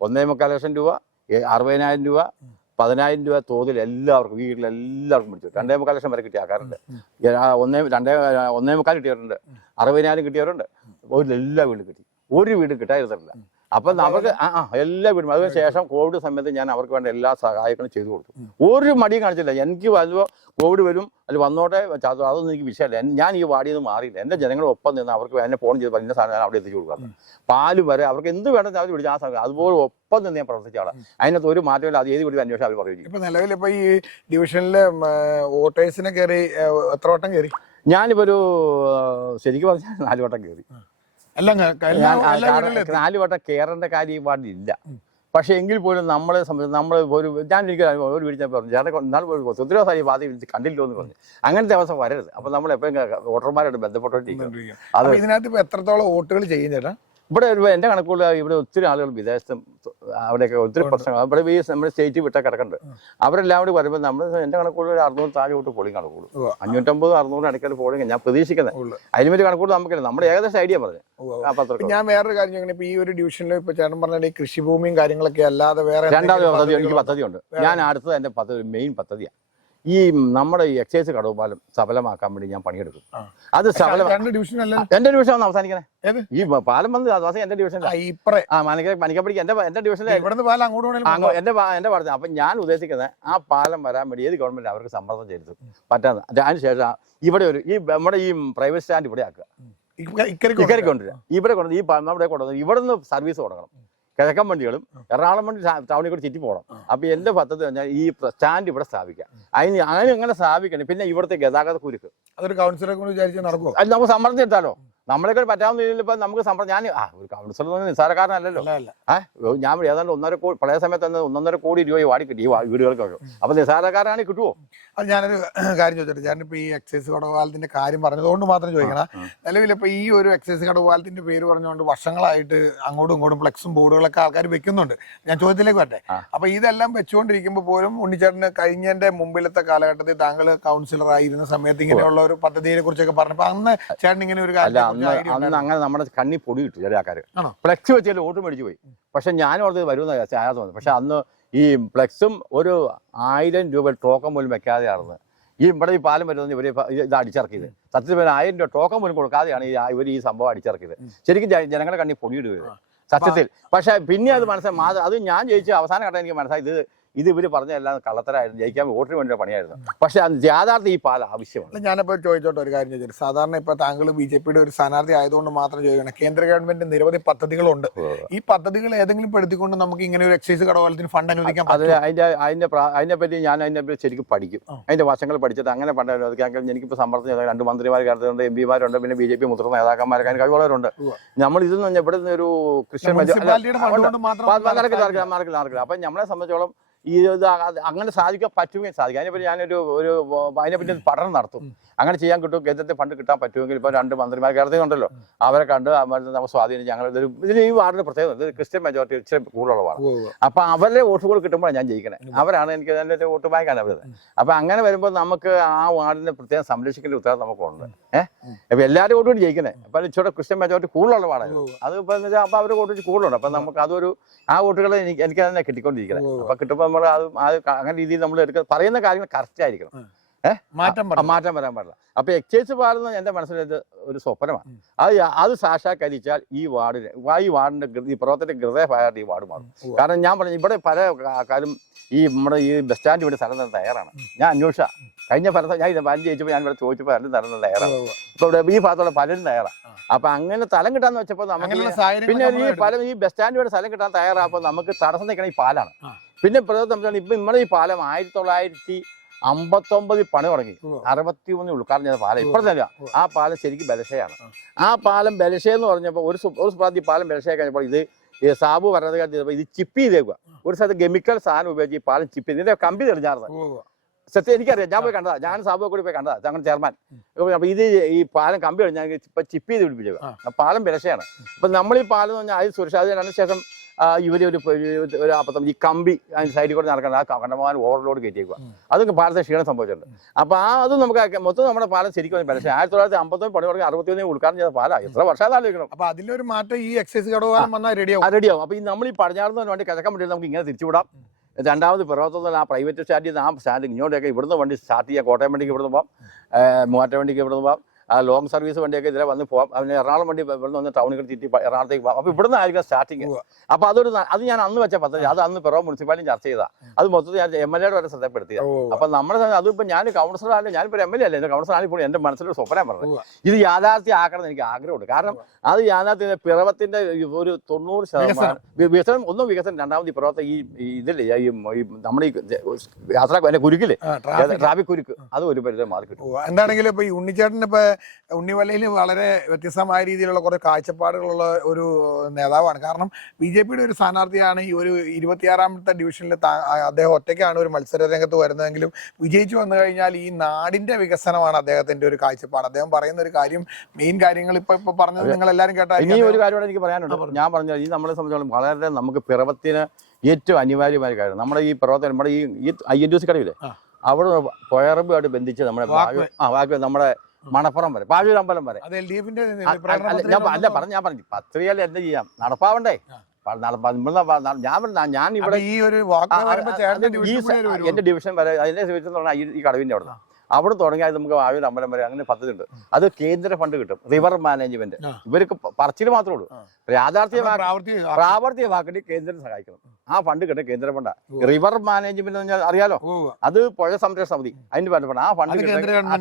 1.25 ലക്ഷം രൂപ, 60,000 രൂപ, 10,000 രൂപ തോതിൽ എല്ലാവർക്കും വീട്ടിലെല്ലാവർക്കും പിടിച്ചു. 2.25 ലക്ഷം വരെ കിട്ടിയ ആൾക്കാരുണ്ട്. 1.25 കിട്ടിയവരുണ്ട്, 60,000 കിട്ടിയവരുണ്ട്. എല്ലാ വീടും കിട്ടി. ഒരു വീടും കിട്ടാതിരുന്നില്ല. അപ്പൊ നമുക്ക് എല്ലാ വീടും. അതിനുശേഷം കോവിഡ് സമയത്ത് ഞാൻ അവർക്ക് വേണ്ട എല്ലാ സഹായങ്ങളും ചെയ്തു കൊടുത്തു. ഒരു മടിയും കാണിച്ചില്ല. എനിക്ക് വരുമ്പോൾ കോവിഡ് വരും അല്ല വന്നോട്ടെ, അതൊന്നും എനിക്ക് വിഷയമല്ല. ഞാൻ ഈ വാർഡിൽ നിന്ന് മാറിയില്ല. എൻ്റെ ജനങ്ങളൊപ്പം നിന്ന് അവർക്ക് എന്നെ ഫോൺ ചെയ്ത് ഇന്ന സാധനം ഞാൻ അവിടെ എത്തിച്ചു കൊടുക്കാം. പാല് വരെ അവർക്ക് എന്ത് വേണമെന്ന് അവർ വിളിച്ച് ആ സമയം അതുപോലെ ഒപ്പം നിന്ന് ഞാൻ പ്രവർത്തിച്ച ആളാണ്. അതിനകത്ത് ഒരു മാറ്റമില്ല. അത് ഏത് കൂടി അന്വേഷണം അവർ പറയും. ഇപ്പൊ നിലവിൽ ഇപ്പൊ ഈ ഡിവിഷനിലെ വോട്ടേഴ്സിനെ കയറി എത്ര വട്ടം കയറി? ഞാനിപ്പോ ഒരു ശരിക്കും പറഞ്ഞാൽ 4 വട്ടം കയറി. 4 വട്ടം കയറേണ്ട കാര്യം പാടില്ല. പക്ഷെ എങ്കിൽ പോലും നമ്മളെ സംബന്ധിച്ച് നമ്മൾ ഞാൻ ഒരു വീടിച്ചാൽ പറഞ്ഞു ഒത്തിരി ദിവസം ഈ വാതി കണ്ടില്ലോ എന്ന് പറഞ്ഞു. അങ്ങനത്തെ അവസ്ഥ വരരുത്. അപ്പൊ നമ്മൾ എപ്പോഴും വോട്ടർമാരായിട്ട് ബന്ധപ്പെട്ടിരിക്കും. അത് ഇതിനകത്ത് എത്രത്തോളം വോട്ടുകൾ ചെയ്യും ചേട്ടാ? ഇവിടെ എൻ്റെ കണക്കുള്ള ഇവിടെ ഒത്തിരി ആളുകൾ വിദേശത്തും അവിടെയൊക്കെ ഒത്തിരി പ്രശ്നങ്ങൾ ഇവിടെ ഈ നമ്മുടെ സ്റ്റേറ്റ് വിട്ട കിടക്കുന്നുണ്ട്. അവരെല്ലാം കൂടി വരുമ്പോൾ നമ്മൾ എൻ്റെ കണക്കുള്ള 600 താഴെ തൊട്ട് പോളിംഗ് കണക്കുള്ളൂ. 550-600 അടുക്കൽ പോളിംഗ് ഞാൻ പ്രതീക്ഷിക്കുന്നത്. അതിന് വേണ്ടി കണക്കുകൂടെ നമുക്കില്ല. നമ്മുടെ ഏകദേശം ഐഡിയ പറഞ്ഞു. ഞാൻ വേറൊരു കാര്യം ഇപ്പൊ ഈ ഒരു ഡിവിഷനിൽ ഇപ്പൊ ചേട്ടൻ പറഞ്ഞ കൃഷിഭൂമിയും കാര്യങ്ങളൊക്കെ അല്ലാതെ വേറെ 2ാമത് പദ്ധതി എനിക്ക് പദ്ധതിയുണ്ട്. ഞാൻ അടുത്തത് എൻ്റെ മെയിൻ പദ്ധതിയാണ് ഈ നമ്മുടെ ഈ എക്സൈസ് കടവുപാലം സഫലമാക്കാൻ വേണ്ടി ഞാൻ പണിയെടുക്കും. അത് എന്റെ ഡിവിഷൻ ഒന്ന് അവസാനിക്കണേ. ഈ പാലം വന്ന് എന്റെ ഡിവിഷൻ മണിക്കപ്പടിക്ക് എന്റെ ഡിവിഷനിൽ എന്റെ പാടത്ത്. അപ്പൊ ഞാൻ ഉദ്ദേശിക്കുന്നത് ആ പാലം വരാൻ വേണ്ടി ഏത് ഗവൺമെന്റ് അവർക്ക് സമ്മർദ്ദം ചെയ്തു പറ്റാന്ന്. അതിനുശേഷം ഇവിടെ ഈ നമ്മുടെ ഈ പ്രൈവറ്റ് സ്റ്റാൻഡ് ഇവിടെ ആക്കുക, ഇക്കരയ്ക്ക് കൊണ്ടുവരിക. ഇവിടെ കൊണ്ടുവന്ന് ഈ നമ്മുടെ കൊണ്ടുവന്ന് ഇവിടെ നിന്ന് സർവീസ് തുടങ്ങണം. കിഴക്കൻ വണ്ടികളും എറണാകുളം വണ്ടി ടൗണിൽ കൂടി ചുറ്റി പോകണം. അപ്പൊ എന്റെ പദ്ധതി പറഞ്ഞാൽ ഈ സ്റ്റാൻഡ് ഇവിടെ സ്ഥാപിക്കാം. അങ്ങനെ സ്ഥാപിക്കണം. പിന്നെ ഇവിടുത്തെ ഗതാഗത കുരുക്ക് അതൊരു കൗൺസിലറെ കൊണ്ട് വിചാരിച്ചാൽ നടക്കുമോ? അത് നമുക്ക് സമ്മർദ്ദം എടുത്താലോ? നമ്മളെയൊക്കെ പറ്റാവുന്ന രീതിയിൽ ഇപ്പൊ നമുക്ക് ഞാൻ ഒരു കൗൺസിലർ നിസ്സാരക്കാരനല്ലല്ലോ. ഞാൻ ഏതാണ്ട് 1.5 കോടി പഴയ സമയത്ത് 1.5 കോടി രൂപ വാടി കിട്ടി ഈ വീടുകൾക്കൊക്കെ. അപ്പൊ നിസ്സാരക്കാരാണെങ്കിൽ കിട്ടുമോ? അത് ഞാനൊരു കാര്യം ചോദിച്ചോട്ടെ. ഞാനിപ്പോ ഈ എക്സൈസ് കടവുപാലത്തിന്റെ കാര്യം പറഞ്ഞതുകൊണ്ട് മാത്രം ചോദിക്കണം. നിലവിലിപ്പോ ഈ ഒരു എക്സൈസ് കടവുപാലത്തിന്റെ പേര് പറഞ്ഞുകൊണ്ട് വർഷങ്ങളായിട്ട് അങ്ങോട്ടും ഇങ്ങോട്ടും ഫ്ലെക്സും ബോർഡുകളൊക്കെ ആൾക്കാർ വെക്കുന്നുണ്ട്. ഞാൻ ചോദ്യത്തിലേക്ക് വരട്ടെ. അപ്പൊ ഇതെല്ലാം വെച്ചുകൊണ്ടിരിക്കുമ്പോൾ പോലും ഉണ്ണിച്ചേട്ടന് കഴിഞ്ഞതിന്റെ മുമ്പിലത്തെ കാലഘട്ടത്തിൽ താങ്കൾ കൗൺസിലറായിരുന്ന സമയത്ത് ഇങ്ങനെയുള്ള ഒരു പദ്ധതിയെ കുറിച്ചൊക്കെ പറഞ്ഞപ്പോ അന്ന് ചേട്ടൻ ഇങ്ങനെ ഒരു കാര്യം അന്ന് അങ്ങനെ നമ്മുടെ കണ്ണി പൊടി കിട്ടും ചില ആൾക്കാർ. ഫ്ലെക്സ് വെച്ചാൽ വോട്ട് മേടിച്ചു പോയി. പക്ഷെ ഞാനും അവിടെ വരുമെന്ന് തോന്നുന്നു. പക്ഷെ അന്ന് ഈ ഫ്ലെക്സും ഒരു 1000 രൂപ ടോക്കൺ പോലും വെക്കാതെയാണെന്ന് ഇവിടെ ഈ പാലം വരുന്നത് ഇവർ ഇത് അടിച്ചിറക്കിയത്. സത്യത്തിൽ 1000 രൂപ ടോക്കൺ പോലും കൊടുക്കാതെയാണ് ഇവർ ഈ സംഭവം അടിച്ചിറക്കിയത്. ശരിക്കും ജനങ്ങളെ കണ്ണി പൊടിയിടുക സത്യത്തിൽ. പക്ഷെ പിന്നെ അത് മനസ്സിലായി, അത് ഞാൻ ജയിച്ച അവസാന ഘട്ടം എനിക്ക് മനസ്സിലായി ഇത് ഇവർ പറഞ്ഞതെല്ലാം കള്ളത്തരായിരുന്നു, ജയിക്കാൻ വോട്ടിന് വേണ്ടിയുള്ള പണിയായിരുന്നു. പക്ഷെ യാഥാർത്ഥ്യം ഈ പാലം ആവശ്യമാണ്. ഞാനിപ്പോൾ ചോദിച്ചോട്ടെ ഒരു കാര്യം ചോദിച്ചത്, സാധാരണ ഇപ്പൊ താങ്കൾ BJPയുടെ ഒരു സ്ഥാനാർത്ഥി ആയതുകൊണ്ട് മാത്രം ചോദിക്കണം, കേന്ദ്ര ഗവൺമെന്റ് നിരവധി പദ്ധതികളുണ്ട്. ഈ പദ്ധതികൾ ഏതെങ്കിലും പെടുത്തിക്കൊണ്ട് നമുക്ക് ഇങ്ങനെ ഒരു എക്സൈസ് കടവാലത്തിന് ഫണ്ട് അനുവദിക്കാൻ പറ്റും? അതിനെപ്പറ്റി ഞാൻ അതിനെപ്പറ്റി ശരിക്കും പഠിക്കും, അതിന്റെ വശങ്ങൾ പഠിച്ചിട്ട് അങ്ങനെ ഫണ്ട് അനുവദിക്കാൻ. എനിക്കിപ്പോൾ സമ്മർദ്ദം 2 മന്ത്രിമാർ കരുതുന്നുണ്ട്, MP മാരുണ്ട്, പിന്നെ BJP മുതിർന്ന നേതാക്കന്മാരൊക്കെ അതിന് കഴിവുള്ളവരുണ്ട്. നമ്മൾ ഇതെന്ന് പറഞ്ഞാൽ ഇവിടെ നിന്ന് ഒരു ക്രിസ്ത്യൻ നടക്കില്ല. അപ്പൊ നമ്മളെ സംബന്ധിച്ചോളം അങ്ങനെ സാധിക്കാൻ പറ്റുമെങ്കിൽ സാധിക്കും. അതിനെപ്പറ്റി ഞാനൊരു അതിനെപ്പറ്റി പഠനം നടത്തും. അങ്ങനെ ചെയ്യാൻ കിട്ടും, കേന്ദ്രത്തെ ഫണ്ട് കിട്ടാൻ പറ്റുമെങ്കിൽ ഇപ്പോൾ 2 മന്ത്രിമാർ കേരളത്തിലുണ്ടല്ലോ, അവരെ കണ്ട് നമ്മൾ സ്വാധീനിച്ച് ഞങ്ങൾ ഇതിന് ഈ വാർഡിന്റെ പ്രത്യേകത ഇത് ക്രിസ്ത്യൻ മെജോറിറ്റി ഇച്ചിരി കൂടുതലുള്ളതാണ്. അപ്പൊ അവരുടെ വോട്ടുകൾ കിട്ടുമ്പോഴാണ് ഞാൻ ജയിക്കണേ. അവരാണ് എനിക്ക് അതിൻ്റെ വോട്ട് ബാങ്കാണ് അവരുത്. അപ്പൊ അങ്ങനെ വരുമ്പോൾ നമുക്ക് ആ വാർഡിനെ പ്രത്യേകം സംരക്ഷിക്കേണ്ട ഉത്തരവാദിത്തം നമുക്കുണ്ട്. അപ്പൊ എല്ലാവരും വോട്ടും ജയിക്കണേ. അപ്പൊ ഇച്ചിരി ക്രിസ്ത്യൻ മെജോറിറ്റി കൂടുതലുള്ള വാർഡാണ് അത്. ഇപ്പൊ എന്ന് വെച്ചാൽ അപ്പൊ അവർ വോട്ട് കൂടുതലുണ്ട്. അപ്പൊ നമുക്ക് അതൊരു ആ വോട്ടുകൾ എനിക്ക് തന്നെ കിട്ടിക്കൊണ്ടിരിക്കണം. അപ്പൊ കിട്ടുമ്പോൾ നമ്മൾ അത് അങ്ങനെ രീതിയിൽ നമ്മൾ പറയുന്ന കാര്യങ്ങൾ കറക്റ്റ് ആയിരിക്കണം. മാറ്റം വരാൻ പാടില്ല. അപ്പൊ എക്സൈസ് പാടുന്ന എന്റെ മനസ്സിലത് ഒരു സ്വപ്നമാണ്. അത് സാക്ഷാത്കരിച്ചാൽ ഈ വാർഡിന്റെ ഈ പ്രവർത്തനത്തിന്റെ ഹൃദയഭാഗത്ത് ഈ വാർഡ് മാറും. കാരണം ഞാൻ പറഞ്ഞു ഇവിടെ പല കാലം നമ്മുടെ ഈ ബസ് സ്റ്റാൻഡ് ഇവിടെ സ്ഥലം തരാൻ തയ്യാറാണ്. ഞാൻ അന്വേഷിച്ച കഴിഞ്ഞ സ്ഥലത്ത് ഞാൻ വണ്ടി ജയിച്ചപ്പോൾ ഞാൻ ഇവിടെ ചോദിച്ചപ്പോൾ സ്ഥലം തരുന്നത് തയ്യാറാണ്. ഇപ്പൊ ഇവിടെ ഈ ഭാഗത്തുള്ള പലരും തയ്യാറാണ്. അപ്പൊ അങ്ങനെ സ്ഥലം കിട്ടാന്ന് വെച്ചപ്പോൾ നമുക്ക് പിന്നെ ഈ ബസ് സ്റ്റാൻഡ് ഇവിടെ സ്ഥലം കിട്ടാൻ തയ്യാറാകുമ്പോൾ നമുക്ക് തടസ്സം നിൽക്കണ ഈ പാലാണ്. പിന്നെ പ്രധാന ഇപ്പൊ നമ്മുടെ ഈ പാലം 1959 പണി തുടങ്ങി, 61 ഉൾക്കാരണം ചെയ്ത പാലം ഇപ്പോഴത്തെ ആ പാലം ശരിക്കും ബലശയാണ്. ആ പാലം ബലശയെന്ന് പറഞ്ഞപ്പോൾ ഒരു പ്രാന്തി പാലം ബലശയെ കഴിഞ്ഞപ്പോൾ ഇത് സാബു പറഞ്ഞത് ചെയ്തപ്പോൾ ഇത് ചിപ്പ് ചെയ്തേക്കുക. ഒരു സ്ഥലത്ത് കെമിക്കൽ സാധനം ഉപയോഗിച്ച് ഈ പാലം ചിപ്പ് ചെയ്ത് ഇതിന്റെ കമ്പി തെളിഞ്ഞാർന്ന് സത്യം എനിക്കറിയാം. ഞാൻ പോയി കണ്ടതാ, ഞാൻ സാബുവെ കൂടി പോയി കണ്ടതാ, ഞങ്ങളുടെ ചെയർമാൻ. അപ്പൊ ഇത് ഈ പാലം കമ്പി കഴിഞ്ഞാൽ ഇപ്പൊ ചിപ്പ് ചെയ്ത് പിടിപ്പിച്ചേക്കുക. പാലം ബലശയാണ്. അപ്പൊ നമ്മൾ ഈ പാലം എന്ന് പറഞ്ഞാൽ അത് സുരക്ഷ. അതിനുശേഷം ഇവര് ഒരു അപ്പത്തം ഈ കമ്പി അതിന് സൈഡിൽ കൂടെ നടക്കണം. ആ കണ്ടമാനം ഓവർലോഡ് കയറ്റിയേക്കുക. അതൊക്കെ പാലത്തെ ക്ഷീണം സംഭവിച്ചിട്ടുണ്ട്. അപ്പൊ അത് നമുക്ക് മൊത്തം നമ്മുടെ പാലം ശരിക്കും പക്ഷേ 1959 പണി തുടങ്ങി 61 ഉൾക്കാരണം ചെയ്ത പാലം എത്ര വർഷം ആലോചിക്കണം. അപ്പൊ അതിലൊരു മാറ്റം ഈ എക്സൈസ് കടവാലം വന്നാൽ റെഡിയാവും. അപ്പൊ നമ്മൾ ഈ പടിഞ്ഞാറുന്ന വേണ്ടി കിഴക്കാൻ വേണ്ടി നമുക്ക് ഇങ്ങനെ തിരിച്ചുവിടാം. രണ്ടാമത് പിറവത്തുനിന്ന് ആ പ്രൈവറ്റ് സ്റ്റാൻഡിൽ നിന്ന് ആ സ്റ്റാൻഡ് ഇങ്ങോട്ടേക്ക് ഇവിടുന്ന് വണ്ടി സ്റ്റാർട്ട് ചെയ്യാം. കോട്ടയം വണ്ടിക്ക് ഇവിടുന്ന് പോകാം, മൂവാറ്റ വണ്ടിക്ക് ഇവിടുന്ന് പോകാം, ലോങ് സർവീസ് വണ്ടിയൊക്കെ ഇതിലെ വന്ന് പോകാം. അതിന് എറണാകുളം വണ്ടി ഇവിടുന്ന് വന്ന് ടൗണിൽ ചുറ്റി എറണാകുളത്തേക്ക് പോകാം. അപ്പോൾ ഇവിടുന്ന് ആയിരിക്കും സ്റ്റാർട്ടിങ്. അപ്പോൾ അത് ഞാൻ അന്ന് വെച്ച പദ്ധതി. അത് അന്ന് പിറവ മുനിസിപ്പാലിറ്റി ചർച്ച ചെയ്താൽ അത് മൊത്തത്തിൽ ഞാൻ MLA വരെ ശ്രദ്ധപ്പെടുത്തിയ. അപ്പം നമ്മുടെ അതിപ്പോൾ ഞാൻ കൗൺസിലർ ഞാനിപ്പോൾ MLA അല്ലേ, എൻ്റെ കൗൺസിലർ ഇപ്പോൾ എൻ്റെ മനസ്സിലൊരു സ്വപ്നം പറഞ്ഞത് ഇത് യാഥാർത്ഥ്യം ആക്കണം എനിക്ക് ആഗ്രഹമുണ്ട്. കാരണം അത് യാഥാർത്ഥ്യം പിറവത്തിൻ്റെ ഒരു 90% വികസനം. ഒന്നും വികസനം, രണ്ടാമത് ഈ പിറവത്തെ ഈ ഇതില്ലേ നമ്മുടെ ഈ യാത്ര കുരുക്കില്ലേ, ട്രാഫിക് കുരുക്ക്, അത് ഒരു പരിധി മാറി കിട്ടും. എന്താണെങ്കിലും ഇപ്പോൾ ഈ ഉണ്ണിച്ചേട്ടൻ ഇപ്പോൾ ഉണ്ണിവലയിൽ വളരെ വ്യത്യസ്തമായ രീതിയിലുള്ള കുറേ കാഴ്ചപ്പാടുകളുള്ള ഒരു നേതാവാണ്. കാരണം BJPയുടെ ഒരു സ്ഥാനാർത്ഥിയാണ്. ഈ ഒരു 26ാമത്തെ ഡിവിഷനിൽ അദ്ദേഹം ഒറ്റയ്ക്കാണ് ഒരു മത്സര രംഗത്ത് വരുന്നതെങ്കിലും വിജയിച്ചു വന്നു കഴിഞ്ഞാൽ ഈ നാടിന്റെ വികസനമാണ് അദ്ദേഹത്തിന്റെ ഒരു കാഴ്ചപ്പാട്. അദ്ദേഹം പറയുന്ന ഒരു കാര്യം, മെയിൻ കാര്യങ്ങൾ ഇപ്പൊ പറഞ്ഞത് നിങ്ങൾ എല്ലാവരും കേട്ടാൽ. ഇനി ഒരു കാര്യം എനിക്ക് പറയാനുണ്ട്. ഞാൻ പറഞ്ഞാൽ ഈ നമ്മളെ സംബന്ധിച്ചോളം വളരെ നമുക്ക് പിറവത്തിന് ഏറ്റവും അനിവാര്യമായ കാര്യം നമ്മുടെ ഈ പിറവത്തിന് നമ്മുടെ ഈ INTUC കടയില്ലേ, അവിടെ പുഴറമ്പുമായിട്ട് ബന്ധിച്ച് നമ്മുടെ മണപ്പുറം വരെ പാഴൂർ അമ്പലം വരെ ഞാൻ പറഞ്ഞു പത്രികയിൽ എന്ത് ചെയ്യാം, നടപ്പാവണ്ടേ. ഞാൻ ഇവിടെ എന്റെ ഡിവിഷൻ വരെ അതിന്റെ ഡിവിഷൻ ഈ കടവിന്റെ അവിടെ തുടങ്ങിയാൽ നമുക്ക് വാഴൂർ അമ്പലം വരെ അങ്ങനെ പദ്ധതി ഉണ്ട്. അത് കേന്ദ്ര ഫണ്ട് കിട്ടും, റിവർ മാനേജ്മെന്റ്. ഇവർക്ക് പറച്ചിൽ മാത്രമേ ഉള്ളൂ, പ്രാവർത്തികമാക്കി കേന്ദ്രം സഹായിക്കണം. ആ ഫണ്ട് കിട്ടും കേന്ദ്ര ഫണ്ടാ. റിവർ മാനേജ്മെന്റ് എന്ന് പറഞ്ഞാൽ അറിയാലോ, അത് പുഴ സംരക്ഷണ സമിതി അതിന്റെ ഫണ്ട്. ആ ഫണ്ട്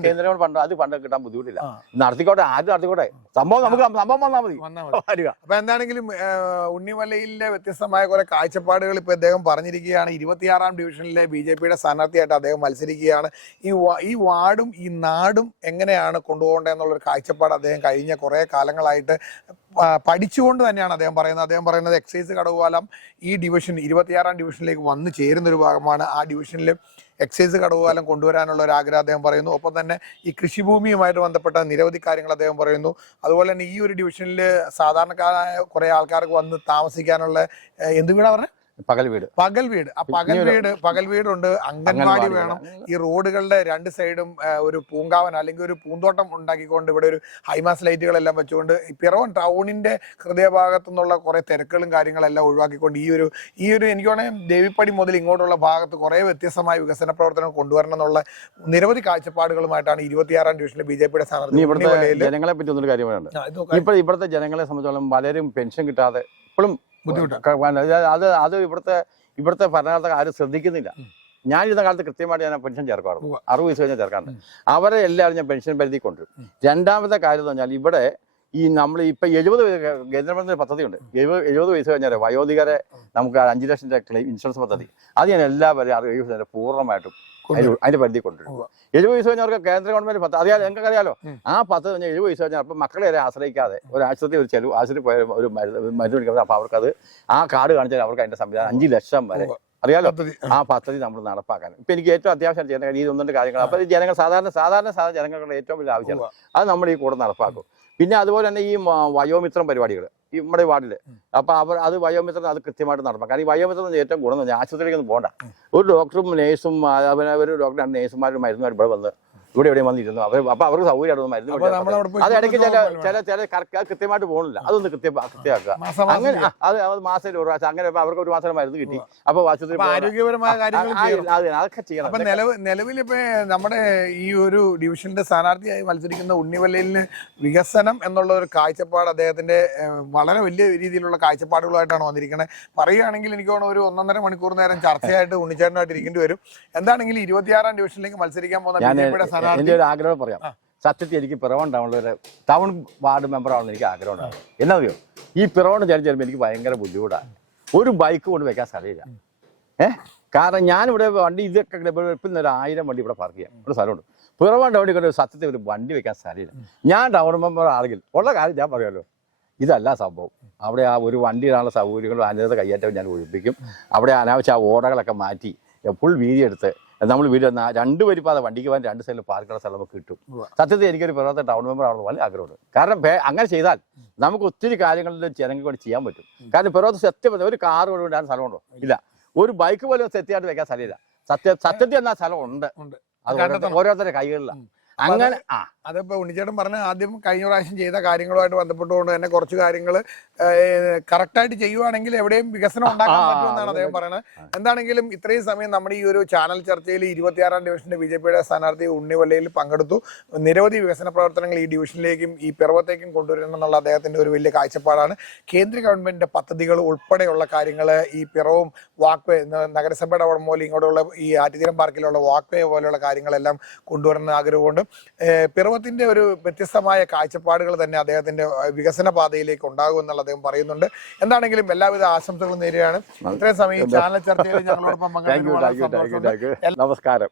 കേന്ദ്ര ഫണ്ട്, അത് ഫണ്ട് കിട്ടാൻ ബുദ്ധിമുട്ടില്ല. നടത്തിക്കോട്ടെ, ആദ്യം നടത്തിക്കോട്ടെ, നമുക്ക് സംഭവം വന്നാൽ മതി. അപ്പൊ എന്താണെങ്കിലും ഉണ്ണിമലയിലെ വ്യത്യസ്തമായ കുറെ കാഴ്ചപ്പാടുകൾ ഇപ്പൊ അദ്ദേഹം പറഞ്ഞിരിക്കുകയാണ്. 26ാം ഡിവിഷനിലെ BJPയുടെ സ്ഥാനാർത്ഥിയായിട്ട് അദ്ദേഹം മത്സരിക്കുകയാണ്. ഈ വാർഡും ഈ നാടും എങ്ങനെയാണ് കൊണ്ടുപോകേണ്ടതെന്നുള്ളൊരു കാഴ്ചപ്പാട് അദ്ദേഹം കഴിഞ്ഞ കുറേ കാലങ്ങളായിട്ട് പഠിച്ചുകൊണ്ട് തന്നെയാണ് അദ്ദേഹം പറയുന്നത്. എക്സൈസ് കടവുപാലം ഈ ഡിവിഷൻ 26ാം ഡിവിഷനിലേക്ക് വന്നു ചേരുന്നൊരു ഭാഗമാണ്. ആ ഡിവിഷനിൽ എക്സൈസ് കടവുപാലം കൊണ്ടുവരാനുള്ള ഒരു ആഗ്രഹം അദ്ദേഹം പറയുന്നു. ഒപ്പം തന്നെ ഈ കൃഷിഭൂമിയുമായിട്ട് ബന്ധപ്പെട്ട നിരവധി കാര്യങ്ങൾ അദ്ദേഹം പറയുന്നു. അതുപോലെ തന്നെ ഈ ഒരു ഡിവിഷനിൽ സാധാരണക്കാരായ കുറേ ആൾക്കാർക്ക് വന്ന് താമസിക്കാനുള്ള എന്ത് വീടാ പറഞ്ഞത്, പകൽ വീട്. പകൽ വീടുണ്ട്, അംഗൻവാടി വേണം. ഈ റോഡുകളുടെ രണ്ട് സൈഡും ഒരു പൂങ്കാവൻ അല്ലെങ്കിൽ ഒരു പൂന്തോട്ടം ഉണ്ടാക്കിക്കൊണ്ട് ഇവിടെ ഒരു ഹൈമാസ് ലൈറ്റുകളെല്ലാം വെച്ചുകൊണ്ട് ഈ പിറവം ടൗണിന്റെ ഹൃദയഭാഗത്തു നിന്നുള്ള കുറെ തിരക്കുകളും കാര്യങ്ങളെല്ലാം ഒഴിവാക്കിക്കൊണ്ട് ഈ ഒരു എനിക്ക് തോന്നുന്നത് ദേവിപ്പടി മുതൽ ഇങ്ങോട്ടുള്ള ഭാഗത്ത് കുറെ വ്യത്യസ്തമായ വികസന പ്രവർത്തനങ്ങൾ കൊണ്ടുവരണം എന്നുള്ള നിരവധി കാഴ്ചപ്പാടുകളുമായിട്ടാണ് 26-ാം ഡിവിഷനിലെ BJP-യുടെ സ്ഥാനാർത്ഥി. ജനങ്ങളെ പറ്റി ഒന്നൊരു കാര്യമാണ്. ഇവിടുത്തെ ജനങ്ങളെ സംബന്ധിച്ചോളം പലരും പെൻഷൻ കിട്ടാതെ ഇപ്പോഴും ബുദ്ധിമുട്ടാണ്. അത് ഇവിടുത്തെ ഭരണകർത്താക്കൾ ആരും ശ്രദ്ധിക്കുന്നില്ല. ഞാനിരുന്ന കാലത്ത് കൃത്യമായിട്ട് ഞാൻ പെൻഷൻ ചേർക്കാറുണ്ട്. 60 വയസ്സ് കഴിഞ്ഞാൽ ചേർക്കാറുണ്ട്. അവരെ എല്ലാവരും ഞാൻ പെൻഷൻ പരിധി കൊണ്ടുവരും. രണ്ടാമത്തെ കാര്യം എന്ന് പറഞ്ഞാൽ ഇവിടെ ഈ നമ്മൾ ഇപ്പം 70 കേന്ദ്രമന്ത്രി പദ്ധതിയുണ്ട്. 70 വയസ്സ് കഴിഞ്ഞാൽ വയോധികരെ നമുക്ക് 5 ലക്ഷം രൂപ ക്ലെയിം ഇൻഷുറൻസ് പദ്ധതി, അത് ഞാൻ എല്ലാവരും 60 വയസ്സ് പൂർണ്ണമായിട്ടും അതിന്റെ പരിധി കൊണ്ടുവരും. 70 വയസ്സ് കഴിഞ്ഞവർക്ക് കേന്ദ്ര ഗവൺമെന്റ് പദ്ധതി അറിയാലോ, നിങ്ങൾക്ക് അറിയാലോ. ആ പദ്ധതി കഴിഞ്ഞാൽ 70 വയസ്സ് കഴിഞ്ഞാൽ അപ്പം മക്കളെ വരെ ആശ്രയിക്കാതെ ഒരു ആശുപത്രി ഒരു ചെലവ് ആശുപത്രി പോയ ഒരു മരുന്ന് പിടിക്കുന്നത്. അപ്പോൾ അവർക്കത് ആ കാർഡ് കാണിച്ചാൽ അവർക്ക് അതിന്റെ സംവിധാനം 5 ലക്ഷം വരെ അറിയാലോ. ആ പദ്ധതി നമ്മൾ നടപ്പാക്കാൻ ഇപ്പൊ എനിക്ക് ഏറ്റവും അത്യാവശ്യം ചെയ്യുന്ന കാര്യം ഈ ഒന്നിന്റെ കാര്യങ്ങൾ. അപ്പൊ ജനങ്ങൾ സാധാരണ ജനങ്ങളുടെ ഏറ്റവും വലിയ ആവശ്യമാണ്. അത് നമ്മൾ ഈ കൂടെ നടപ്പാക്കും. പിന്നെ അതുപോലെ തന്നെ ഈ വയോമിത്രം പരിപാടികൾ ഈ നമ്മുടെ വാർഡില്, അപ്പൊ അത് വയോമിത്രം അത് കൃത്യമായിട്ട് നടപ്പാക്കും. കാരണം ഈ വയോമിത്രം ഏറ്റവും ഗുണം എന്ന് പറഞ്ഞാൽ ആശുപത്രിയിലേക്കൊന്നും പോകണ്ട. ഒരു ഡോക്ടറും നേഴ്സും ഒരു ഡോക്ടർ നേഴ്സുമാരും മരുന്നുമാരും ഇവിടെ വന്ന് ഇവിടെ എവിടെയും വന്നിരുന്നു. അപ്പൊ അവർക്ക് സൗകര്യമായിട്ട് മരുന്ന് അത് ഇടയ്ക്ക് ചില കൃത്യമായിട്ട് പോകുന്നില്ല. അതൊന്ന് കൃത്യമാക്കുക. അങ്ങനെ അത് മാസം ഒരു പ്രാവശ്യം അങ്ങനെ അവർക്ക് ഒരു മാസം മരുന്ന് കിട്ടി. അപ്പൊ ആശുപത്രി ആരോഗ്യപരമായ അതൊക്കെ ചെയ്യണം. നിലവിൽ ഇപ്പൊ നമ്മുടെ ഈ ഒരു ഡിവിഷന്റെ സ്ഥാനാർത്ഥിയായി മത്സരിക്കുന്ന ഉണ്ണിവല്ലലിന് വികസനം എന്നുള്ള ഒരു കാഴ്ചപ്പാട് അദ്ദേഹത്തിന്റെ വളരെ വലിയ രീതിയിലുള്ള കാഴ്ചപ്പാടുകളായിട്ടാണ് വന്നിരിക്കുന്നത്. പറയുകയാണെങ്കിൽ എനിക്ക് തോന്നുന്നു ഒരു 1.5 മണിക്കൂർ നേരം ചർച്ചയായിട്ട് ഉണ്ണിച്ചേട്ടനായിട്ട് ഇരിക്കേണ്ടി വരും. എന്താണെങ്കിലും 26-ാം ഡിവിഷനിലേക്ക് മത്സരിക്കാൻ പോകുന്ന BJP-യുടെ എന്റെ ഒരു ആഗ്രഹം പറയാം. സത്യത്തിൽ എനിക്ക് പിറവം ടൗൺ വാർഡ് മെമ്പർ ആണെന്ന് എനിക്ക് ആഗ്രഹം ഉണ്ടാകും. എന്നാ അറിയോ, ഈ പിറവം ചെല്ലുമ്പോൾ എനിക്ക് ഭയങ്കര ബുദ്ധിമുട്ടാണ്. ഒരു ബൈക്ക് കൊണ്ട് വെക്കാൻ സ്ഥലമില്ല. കാരണം ഞാനിവിടെ വണ്ടി ഇതൊക്കെ ഇപ്പം 1000 വണ്ടി ഇവിടെ പാർക്ക് ചെയ്യാം. ഒരു സ്ഥലമുണ്ട്. പിറവം ടൗണിൽ കൊണ്ട് സത്യത്തിൽ ഒരു വണ്ടി വെക്കാൻ സ്ഥലമില്ല. ഞാൻ ടൗൺ മെമ്പർ ആണെങ്കിൽ ഉള്ള കാര്യം ഞാൻ പറയാമല്ലോ, ഇതല്ല സംഭവം. അവിടെ ആ ഒരു വണ്ടി ഇടാനുള്ള സൗകര്യങ്ങളും അനധികൃത കയ്യേറ്റവും ഞാൻ ഒഴിപ്പിക്കും. അവിടെ അനാവശ്യ ആ ഓടകളൊക്കെ മാറ്റി ഫുൾ വീതി എടുത്ത് നമ്മൾ വീട് 2 വരിപ്പാതെ വണ്ടിക്ക് പോകാൻ 2 സൈഡിൽ പാർക്കുള്ള സ്ഥലം നമുക്ക് കിട്ടും. സത്യത്തിൽ എനിക്കൊരു പിറവത്തെ ടൗൺ മെമ്പർ ആണെന്ന് വളരെ ആഗ്രഹമുണ്ട്. കാരണം അങ്ങനെ ചെയ്താൽ നമുക്ക് ഒത്തിരി കാര്യങ്ങളിൽ ജനങ്ങൾക്ക് വേണ്ടി ചെയ്യാൻ പറ്റും. കാരണം പിറവത്ത് സത്യം ഒരു കാർ കൊണ്ടുവിടാൻ സ്ഥലമുണ്ടോ? ഇല്ല. ഒരു ബൈക്ക് പോലും സെറ്റായിട്ട് വെക്കാൻ സ്ഥലമില്ല. സത്യത്തിൽ എന്നാൽ സ്ഥലം ഉണ്ട്. അത് ഓരോരുത്തരുടെ കൈകളിലാണ്. അങ്ങനെ അതിപ്പോ ഉണ്ണിച്ചേട്ടൻ പറഞ്ഞ ആദ്യം കഴിഞ്ഞ പ്രാവശ്യം ചെയ്ത കാര്യങ്ങളുമായിട്ട് ബന്ധപ്പെട്ടുകൊണ്ട് തന്നെ കുറച്ച് കാര്യങ്ങൾ കറക്റ്റായിട്ട് ചെയ്യുവാണെങ്കിൽ എവിടെയും വികസനം ഉണ്ടാക്കാൻ പറ്റുമെന്നാണ് അദ്ദേഹം പറയുന്നത്. എന്താണെങ്കിലും ഇത്രയും സമയം നമ്മുടെ ഈ ഒരു ചാനൽ ചർച്ചയിൽ 26-ാം ഡിവിഷന്റെ BJP-യുടെ സ്ഥാനാർത്ഥി ഉണ്ണിവല്ലയിൽ പങ്കെടുത്തു. നിരവധി വികസന പ്രവർത്തനങ്ങൾ ഈ ഡിവിഷനിലേക്കും ഈ പിറവത്തേക്കും കൊണ്ടുവരണം എന്നുള്ള അദ്ദേഹത്തിന്റെ ഒരു വലിയ കാഴ്ചപ്പാടാണ്. കേന്ദ്ര ഗവൺമെന്റിന്റെ പദ്ധതികൾ ഉൾപ്പെടെയുള്ള കാര്യങ്ങൾ ഈ പിറവും വാക്വേ നഗരസഭയുടെ അവിടെ മൂലം ഇങ്ങോട്ടുള്ള ഈ ആറ്റുതീരം പാർക്കിലുള്ള വാക്വേ പോലെയുള്ള കാര്യങ്ങളെല്ലാം കൊണ്ടുവരുന്ന ആഗ്രഹമുണ്ട്. പിറവത്തിന്റെ ഒരു വ്യത്യസ്തമായ കാഴ്ചപ്പാടുകൾ തന്നെ അദ്ദേഹത്തിന്റെ വികസന പാതയിലേക്ക് ഉണ്ടാകുമെന്നുള്ള അദ്ദേഹം പറയുന്നുണ്ട്. എന്താണെങ്കിലും എല്ലാവിധ ആശംസകളും നേരെയാണ്. ഇത്രയും സമയം ചാനൽ ചർച്ചയിൽ ഞങ്ങളോടൊപ്പം നമസ്കാരം.